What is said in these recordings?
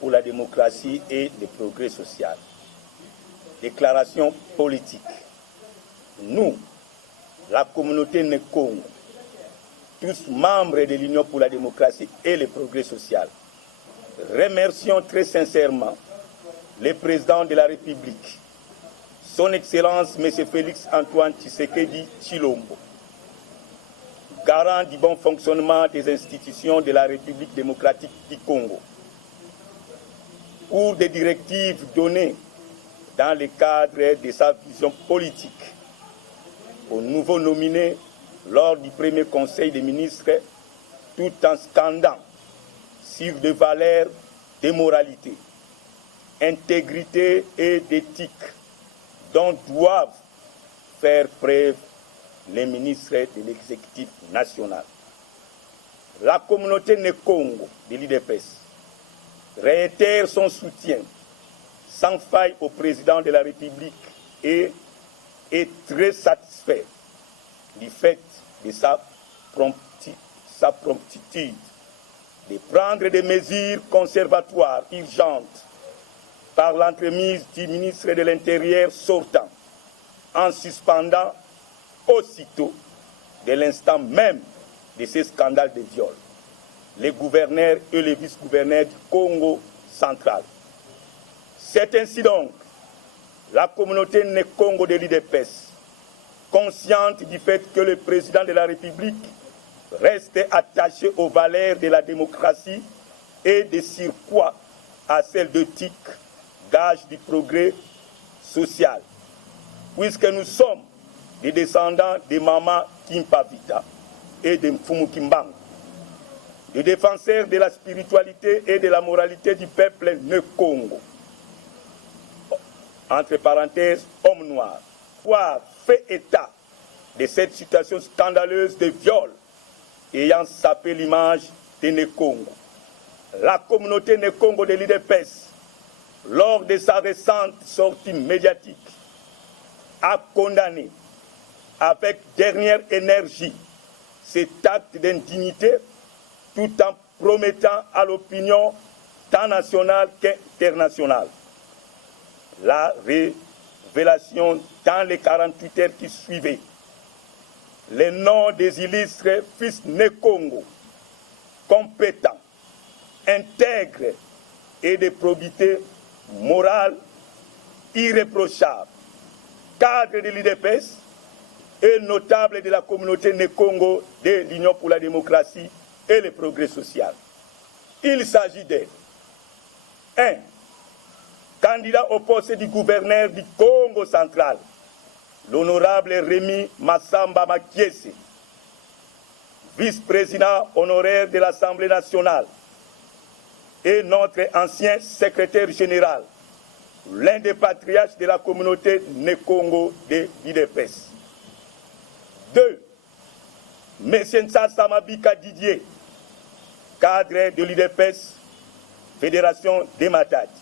pour la démocratie et le progrès social. Déclaration politique. Nous, la communauté Nkongo, tous membres de l'Union pour la démocratie et le progrès social, remercions très sincèrement le président de la République, son Excellence M. Félix Antoine Tshisekedi Tshilombo, garant du bon fonctionnement des institutions de la République démocratique du Congo, pour des directives données dans le cadre de sa vision politique aux nouveaux nominés lors du premier Conseil des ministres, tout en scandant sur des valeurs de moralité, intégrité et d'éthique dont doivent faire preuve les ministres de l'exécutif national. La communauté Nkongo de l'UDPS réitère son soutien sans faille au président de la République et est très satisfait du fait de sa promptitude de prendre des mesures conservatoires urgentes par l'entremise du ministre de l'Intérieur sortant, en suspendant aussitôt, de l'instant même de ces scandales de viol, les gouverneurs et les vice-gouverneurs du Congo central. C'est ainsi donc la communauté Nkongo de l'UDPS, consciente du fait que le président de la République reste attaché aux valeurs de la démocratie et de surcroît à celles d'éthique, gage du progrès social, puisque nous sommes des descendants de Mama Kimpavita et de Mfumu Kimbang, des défenseurs de la spiritualité et de la moralité du peuple Nkongo. Entre parenthèses, homme noir, avoir fait état de cette situation scandaleuse de viol ayant sapé l'image de Nkongo. La communauté Nkongo de l'UDPS, lors de sa récente sortie médiatique, a condamné avec dernière énergie cet acte d'indignité tout en promettant à l'opinion tant nationale qu'internationale la révélation dans les 48 heures qui suivaient les noms des illustres fils Nkongo, compétents, intègres et de probité morale irréprochable, cadres de l'UDPS et notables de la communauté Nkongo de l'Union pour la démocratie et le progrès social. Il s'agit de 1. Candidat au poste du gouverneur du Congo central, l'honorable Rémi Massamba Makiese, vice-président honoraire de l'Assemblée nationale, et notre ancien secrétaire général, l'un des patriarches de la communauté Nkongo de l'UDPS. 2. M. Nsasa Mabika Didier, cadre de l'UDPS, Fédération des Matadi,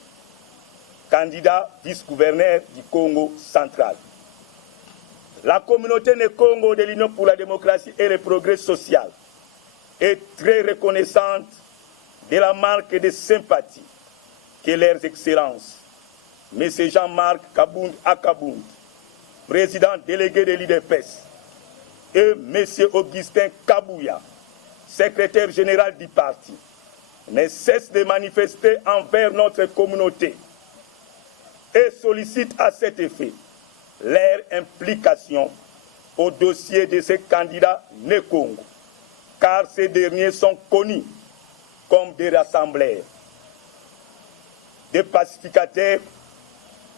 candidat vice-gouverneur du Congo central. La communauté Nkongo de l'Union pour la démocratie et le progrès social est très reconnaissante de la marque de sympathie que leurs excellences, M. Jean-Marc Kabound Akabound, président délégué de l'UDPS, et M. Augustin Kabouya, secrétaire général du parti, ne cessent de manifester envers notre communauté et sollicitent à cet effet leur implication au dossier de ces candidats Nkongo, car ces derniers sont connus comme des rassembleurs, des pacificateurs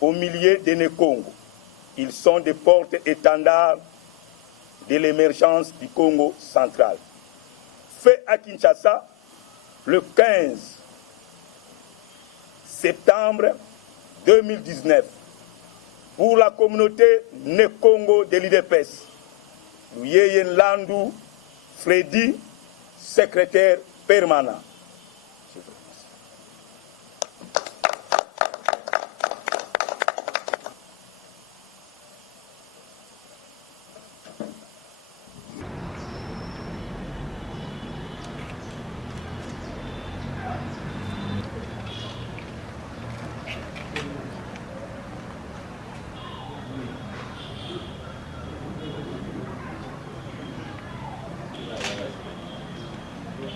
au milieu des Nkongo. Ils sont des porte-étendards de l'émergence du Congo central. Fait à Kinshasa le 15 septembre 2019 pour la communauté Nkongo de l'UDPS. Louyeyen Landou Freddy, secrétaire permanent.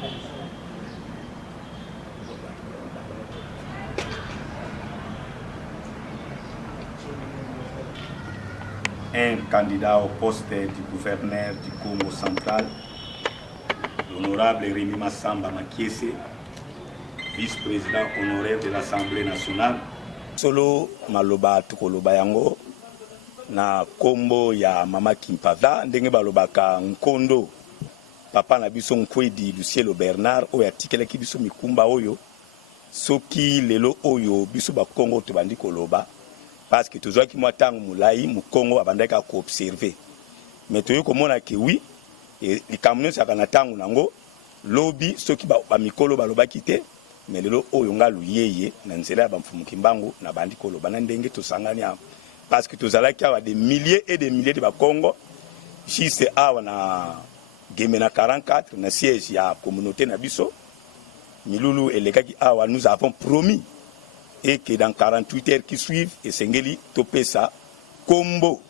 Un candidat au poste du gouverneur du Congo central, l'honorable Rémi Massamba Makiese, vice-président honoraire de l'Assemblée nationale. Solo maloba tukoloba yango na kombo ya mama Kimpava ndenge balobaka nkondo papa na biso Nkwedi Lucielo Bernard oyo atikelaki biso mikumba oyo soki lelo oyo biso ba Congo tobandi koloba parce que tozwaki mwa tango mulai mu Congo abandaka ko observer mais toyo komona ke oui et likamno saka na tango nango lobi soki ba mikolo balobaki te mais lelo oyo nga luyeye na nzela ya bamfumuki mbangu na bandi koloba na ndenge tosangani parce que tozalaki awa des milliers et des milliers de ba Congo juste awa na Gemena 44 na siège ya communauté na biso milulu elekaki awa nous avons promis et que dans 48 heures qui suivent et sengeli topesa kombo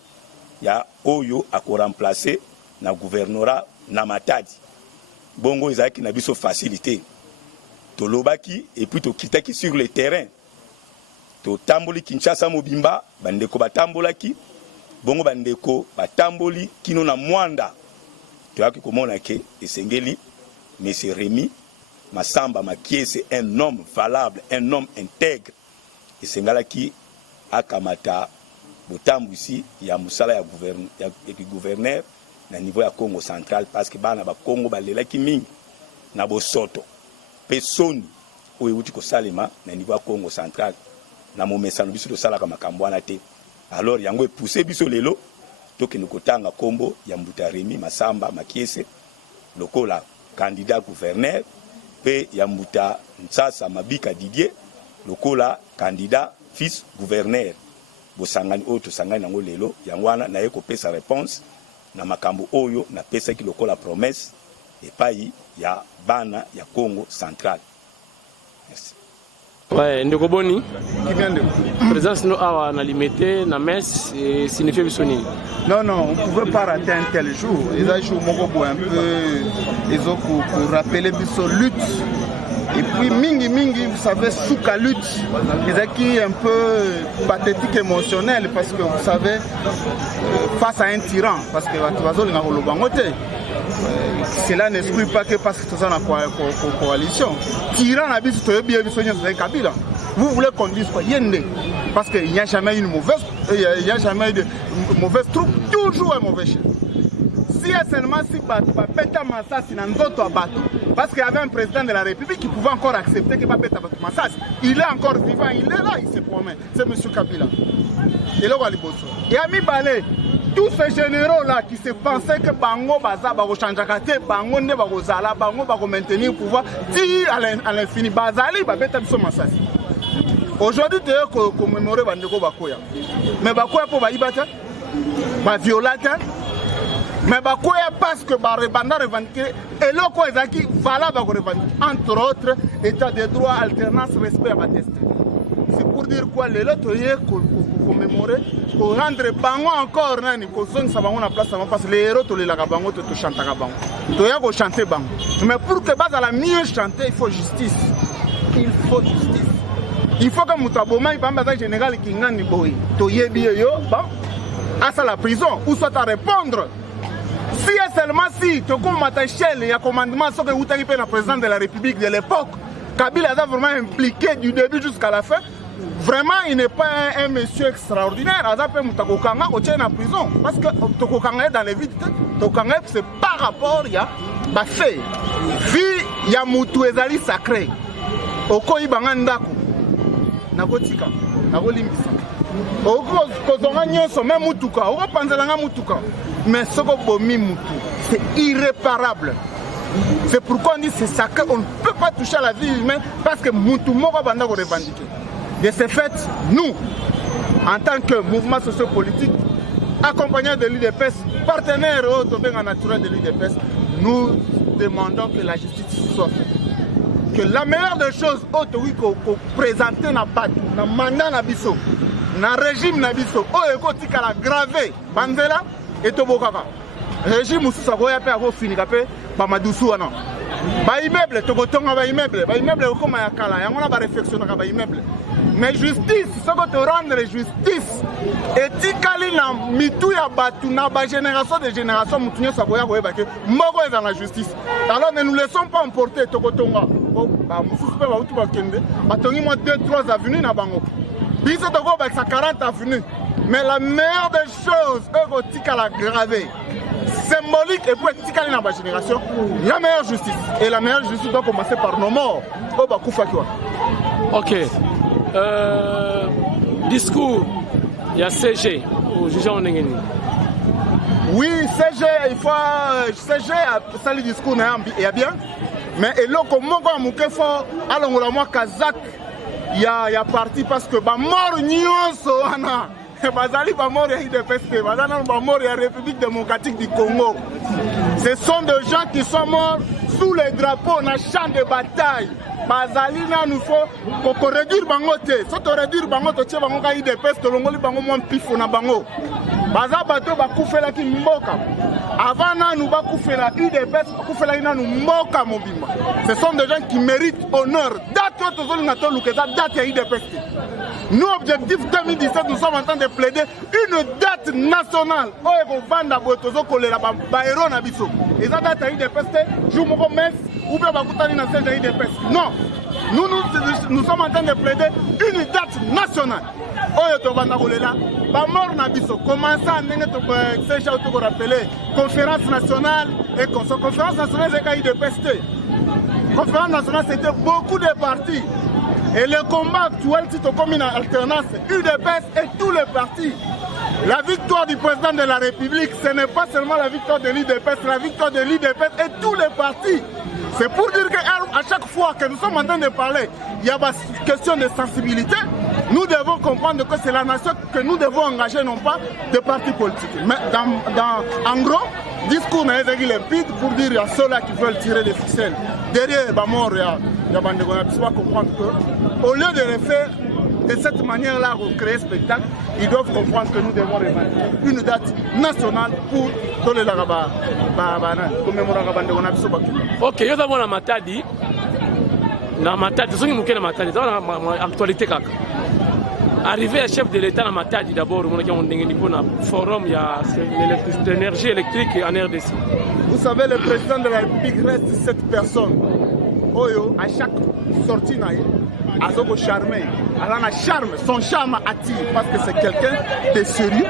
ya oyo ako remplacer na gouvernorat na Matadi bongo ezaki na biso facilité tolobaki et puis tokitaki sur le terrain to tamboli Kinshasa mobimba bandeko batambolaki bongo bandeko batamboli kino na Mwanda toyaki komona ke esengeli monsieur Rémi Massamba Makiese un homme valable, un homme intègre. Et sengalaki akamata botambu ici ya musala ya gouverneur na niveau ya Congo central parce que bana ba Congo balelaki mingi na bosoto pesoni oyo uti ko salema na niveau ya Congo central na momesano biso to sala kama kambwana te alors yango e pousser biso lelo toke nokotanga kombo ya Mbuta Rémi Massamba Makiese lokola candidat gouverneur pe ya Mbuta Ntsasa Mabika Didier lokola candidat fils gouverneur bosangani oyo tosangani nango lelo yangwana na yeko pesa réponse na makambo oyo na pesa ki lokola promesse epai ya bana ya Congo central. Merci. Ouais, ndeko boni. Présence no awa na limité na messe et signifie bisoni. Non, on ne pouvait pas rater un tel jour. Ils ont joué un peu, ils ont pour rappeler biso lutte. Et puis mingi, vous savez, Souka lutte, c'est un peu pathétique, émotionnel, parce que vous savez, face à un tyran, parce que cela n'exclut pas que parce que c'est dans la coalition. Tyran a dit que Kabila. Vous voulez qu'on dise quoi? Parce qu'il n'y a jamais eu une mauvaise, il n'y a jamais eu de mauvaise troupe, toujours un mauvais chef. Si seulement si Bapeta Massassi n'a d'autres bateaux, parce qu'il y avait un président de la République qui pouvait encore accepter que Bapeta Massassi, il est encore vivant, il est là, il se promet. C'est M. Kabila. Et là, et Ami Balé, tous ces généraux-là qui se pensaient que Bango Baza va changer, Bango ne va Zala, Bango va maintenir le pouvoir, dit à l'infini, Bazali, Bapeta Massassi. Aujourd'hui, tu es commémoré Bandeko Bakoya. Mais Bakoya pour Baïbata, Baviolata, mais Bakoya parce que Barrebanda revendiqué et le quoi qui valable revendiquer. Entre autres, état de droit, alternance, respect à ma test. C'est pour dire quoi les autres commémorer, pour rendre Bango encore nani, pour zone ça va on a place parce que les héros tous les lagabango te chantent à Bango. Tu es chanter Bango. Mais pour que base à la mieux chanter, il faut justice. Il faut justice. Il faut que Moutaboma il va général qui ngani boy. To yebi yo bon à la prison ou soit à répondre. Si seulement si tu comme à ta échelle il y a commandement sur que vous avez le président de la République de l'époque, Kabila a vraiment impliqué du début jusqu'à la fin. Vraiment, il n'est pas un monsieur extraordinaire. Azapé Moutakokanga au tient en prison parce que Tokokanga est dans les vides. Tokokanga c'est par rapport il y a fait. Vie il y a Moutou ezali sacré. Okoyi bangandako. Nakotika, nakolimbisa. Okozonga nyonso même mutuka, okopanzelanga mutuka. Mais ce que bomi mutu, c'est irréparable. C'est pourquoi on dit c'est sacré, on ne peut pas toucher à la vie humaine parce que mutu moko banda ko revendiquer. De ce fait, nous, en tant que mouvement sociopolitique, accompagnant de l'UDPS, partenaire au Tobéga naturel de l'UDPS, nous demandons que la justice soit faite. Que la meilleure des choses, qu'on présente dans le mandat na biso, dans le régime na biso, qui a gravé Bandela et Tobokaka. Le régime où ça va fini, Bamadoussou, Ba immeuble, tokotonga ba immeuble comme ya kala, yango na ba réflexion na ba immeuble. Mais justice, ce que te rendre justice, etikali na mitu ya batu na ba génération de génération mutunyo saboya koyeba ke moko eza na justice. Alors ne nous laissons pas emporter tokotonga. Ba mususu pe ba utu ba kende, batongi mo 2-3 avenues na bango. Biso toko ba 40 avenues. Mais la meilleure des choses, la gravée, symbolique et pour éthique dans ma génération, la meilleure justice. Et la meilleure justice doit commencer par nos morts. Ok. Discours, il y a CG au juge en Nengeni. Oui, CG, il faut. CG, ça le discours, il y a bien. Mais et là, comment on peut faire, alors on a Kazakh, il y a parti parce que bah mort nyonso ana. Bazali ba mort ya IDPS, bazana ba mort ya République démocratique du Congo. Ce sont des gens qui sont morts sous les drapeaux na champ de bataille. Bazali na nous faut ko réduire bango te. So to réduire bango to tie bango ka IDPS to longoli bango mo pifo na bango. Baza bato ba kufela ki mboka. Avant na nous ba kufela IDPS ba kufela ina nous mboka mobimba. Ce sont des gens qui méritent honneur. Date to zoli na to lukeza date ya IDPS. Nous, objectif 2017, nous sommes en train de plaider une date nationale. Et ça date à IDPS, ou bien non, nous sommes en train de plaider une date nationale. Comment ça, nous rappeler conférence nationale et conférence nationale, c'est IDPS. Conférence nationale, c'était beaucoup de partis. Et le combat actuel, si tu communes en alternance, UDPS et tous les partis. La victoire du président de la République, ce n'est pas seulement la victoire de l'UDPS, la victoire de l'UDPS et tous les partis. C'est pour dire qu'à chaque fois que nous sommes en train de parler, il y a une question de sensibilité. Nous devons comprendre que c'est la nation que nous devons engager, non pas des partis politiques. Mais en gros, discours n'est pas limpide pour dire qu'il y a ceux-là qui veulent tirer des ficelles. Derrière, il y a comprendre qu'au lieu de le faire de cette manière-là, pour créer un spectacle, ils doivent comprendre que nous devons revendiquer une date nationale pour donner la commémorer la bande. Ok, je vais la Matadi. La Matadi, c'est une Matadi, c'est l'actualité. Arrivé à chef de l'État dans Matadi, d'abord, on a un forum, il y a l'énergie électrique en RDC. Vous savez, le président de la République reste cette personne. À chaque sortie, Azoko charmé. Alors, charme, son charme attire parce que c'est quelqu'un de sérieux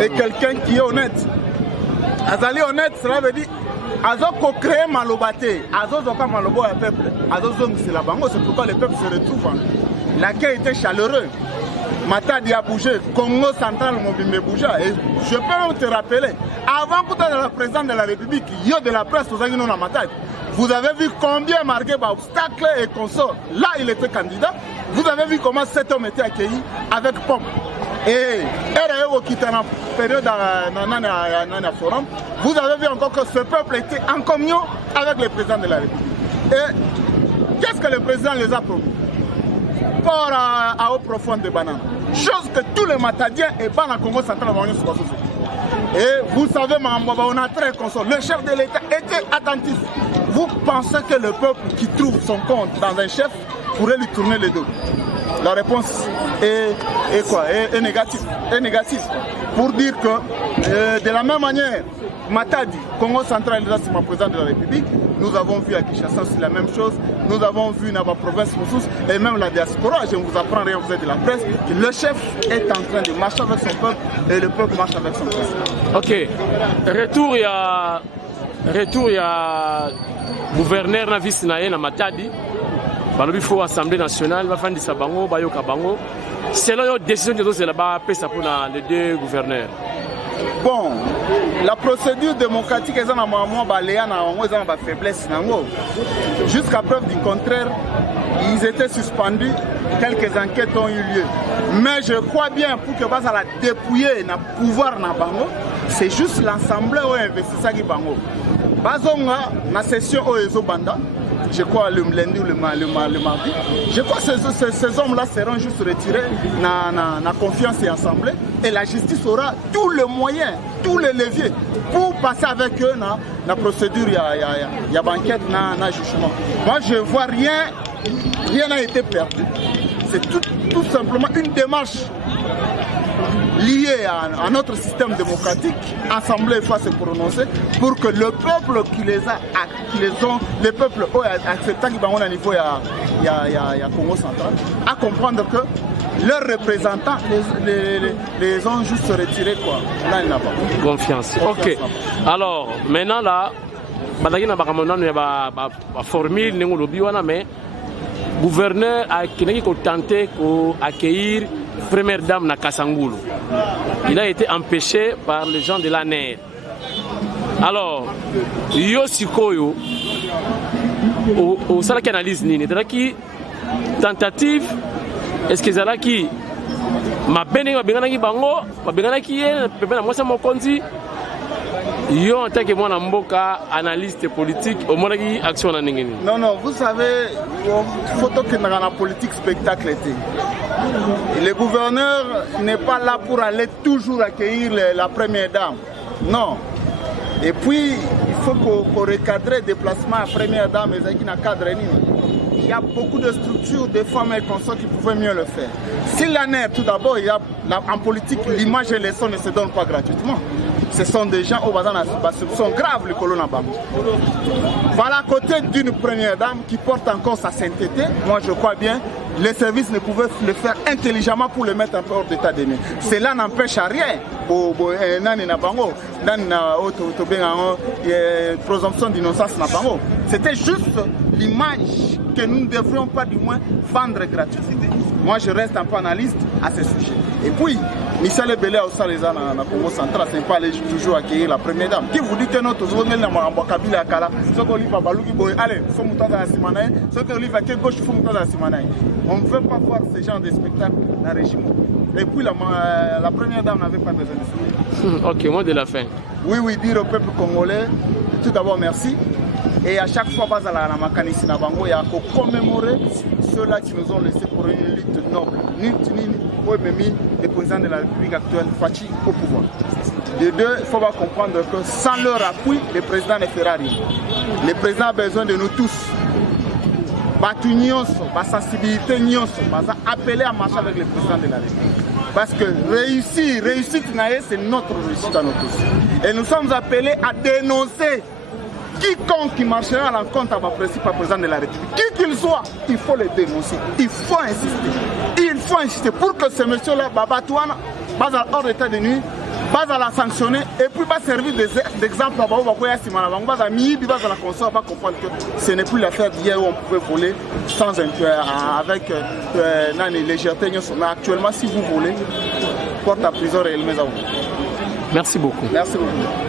et quelqu'un qui est honnête. Azali honnête, cela veut dire Azoko crée malobate, Azozoka malobo à peuple, Azozong c'est la bango, c'est pourquoi le peuple se retrouve. L'accueil était chaleureux. Matadi a bougé, Congo central, Mobimbe bougea. Et je peux même te rappeler, avant que tu aies le président de la République, il y a de la presse aux Aguinos à Matadi. Vous avez vu combien marqué par obstacles et consorts. Là, il était candidat. Vous avez vu comment cet homme était accueilli avec pompe. Et RAO qui était en période dans forum, vous avez vu encore que ce peuple était en communion avec le président de la République. Et qu'est-ce que le président les a promis? Port à eau profonde de bananes. Chose que tous les Matadiens et pas dans Congo central vont se passer. Et vous savez, on a très consort. Le chef de l'État était attentif. Vous pensez que le peuple qui trouve son compte dans un chef pourrait lui tourner le dos? La réponse est quoi? Est négative. Est négative. Pour dire que de la même manière, Matadi, Congo central, c'est mon président de la République. Nous avons vu à Kinshasa, c'est la même chose. Nous avons vu dans la province Moussous et même la diaspora. Je ne vous apprends rien, vous êtes de la presse. Le chef est en train de marcher avec son peuple et le peuple marche avec son président. Ok. Retour, il y a gouverneur na vice naé na Matadi. Il faut Assemblée nationale, il va faire des sabango, bayoka bango. C'est là une décision de c'est là-bas, pour les deux gouverneurs. Bon, la procédure démocratique est en faiblesse. Jusqu'à preuve du contraire, ils étaient suspendus, quelques enquêtes ont eu lieu. Mais je crois bien pour que ça la dépouiller na pouvoir na bango, c'est juste l'Assemblée où investit qui bango. Bazonga na session au banda. Je crois le lundi ou le mardi. Je crois que ces hommes-là seront juste retirés dans la confiance et assemblée. Et la justice aura tous les moyens tous les leviers pour passer avec eux dans la procédure, il y a banquette, dans le jugement. Moi, je ne vois rien n'a été perdu. C'est tout simplement une démarche liée à notre système démocratique. L'Assemblée va se prononcer pour que le peuple le peuple acceptant qu'il y a au niveau de Congo central, à comprendre que leurs représentants les ont juste retirés. Là, il n'y a pas confiance. Ok. Alors, maintenant là, il y a une formule, mais le gouverneur a tenté d'accueillir la première dame na Kasangulu. Il a été empêché par les gens de l'ANER. Alors, Yosikoyo, au salaki analyse nini, c'est-à-dire tentative, est-ce que zalaki ma benganaki bango, ma benganaki ye, pepena mwasa mokonzi. Yo en tant que moi Mboka, analyste politique, au moins action en Ningeni. Non, vous savez, il faut que dans la politique spectacle. Le gouverneur n'est pas là pour aller toujours accueillir la première dame. Non. Et puis, il faut qu'on recadre le déplacement à la première dame et qui n'a cadre. Il y a beaucoup de structures, de femmes et consorts qui pouvaient mieux le faire. Si l'ANER, tout d'abord, en politique, l'image et les sons ne se donnent pas gratuitement. Ce sont des gens au bazar, ce sont graves les colonnes à bas. Voilà, à côté d'une première dame qui porte encore sa sainteté, moi je crois bien, les services ne pouvaient le faire intelligemment pour le mettre un peu hors d'état de nuit. Cela n'empêche à rien. Présomption d'innocence. C'était juste l'image que nous ne devrions pas du moins vendre gratuitement. Moi je reste un peu analyste à ce sujet. Et puis, Michel Ebele au Salésan dans le Congo central, c'est pas aller toujours accueillir la première dame. Qui vous dit que notre zone est en Kabila Kala, ce qu'on livre à Balouki Boy, allez, il faut monter dans la Simanaï, ce qu'on livre à quelle gauche, il faut monter dans la Simanaï. On ne veut pas voir ce genre de spectacle dans le régime. Et puis la première dame n'avait pas besoin de ça. Ok, mot de la fin. Oui, dire au peuple congolais, tout d'abord merci. Et à chaque fois, il y a commémorer ceux-là qui nous ont laissé pour une lutte noble. Le président de la République actuelle, Fachi, au pouvoir. De deux, il faut comprendre que sans leur appui, le président ne fera rien. Le président a besoin de nous tous. Batu nyonso, ba sensibilité nyonso, ba appeler à marcher avec le président de la République. Parce que réussite c'est notre réussite à nous tous. Et nous sommes appelés à dénoncer quiconque qui marchera à l'encontre à ma principal président de la République. Qui qu'il soit, il faut le dénoncer. Il faut insister. Il faut insister pour que ce monsieur-là, Babatouana, base hors d'état de nuit, base à la sanctionner et puis va servir d'exemple à la console, va comprendre que ce n'est plus l'affaire d'hier où on pouvait voler sans avec légèreté. Mais actuellement, si vous volez, porte à prison réellement. Merci beaucoup. Merci beaucoup.